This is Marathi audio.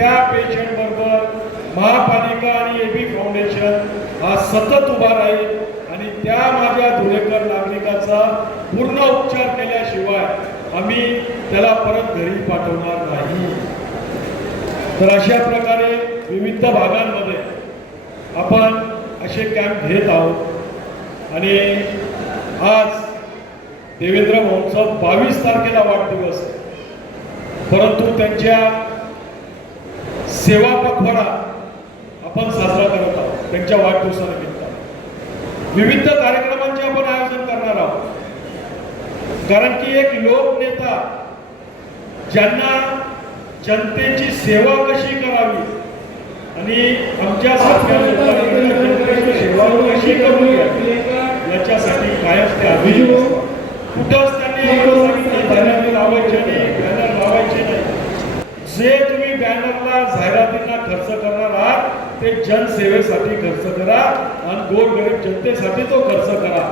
त्या पेशंट बरोबर महापालिका आणि एबी फाउंडेशन हा सतत उभा राहील आणि त्या माझ्या धुळेकर नागरिकाचा पूर्ण उपचार केल्याशिवाय आम्ही त्याला परत घरी पाठवणार नाही। तर अशा प्रकारे विविध भागांमध्ये आपण असे कॅम्प घेत आहोत आणि आज देवेंद्र भाऊंचा 22 तारखेला वाढदिवस आहे, परंतु त्यांच्या सेवा पखवाडा आपण साजरा करत आहोत। त्यांच्या वाढदिवसानिमित्त विविध कार्यक्रमांचे आपण आयोजन करणार आहोत, कारण की एक लोकनेता ज्यांना जनतेची सेवा कशी करावी आणि आमच्या सारख्या लोकांनी जनतेची सेवा कशी करू याच्यासाठी कायम ते अभिजीत असतात। कुठंच त्यांनी बॅनर लावायचे नाही, बॅनर लावायचे नाही। जे तुम्ही बॅनरला जाहिरातींना खर्च करणार आहात ते जनसेवेसाठी खर्च करा आणि गोरगरीब जनतेसाठी तो खर्च करा।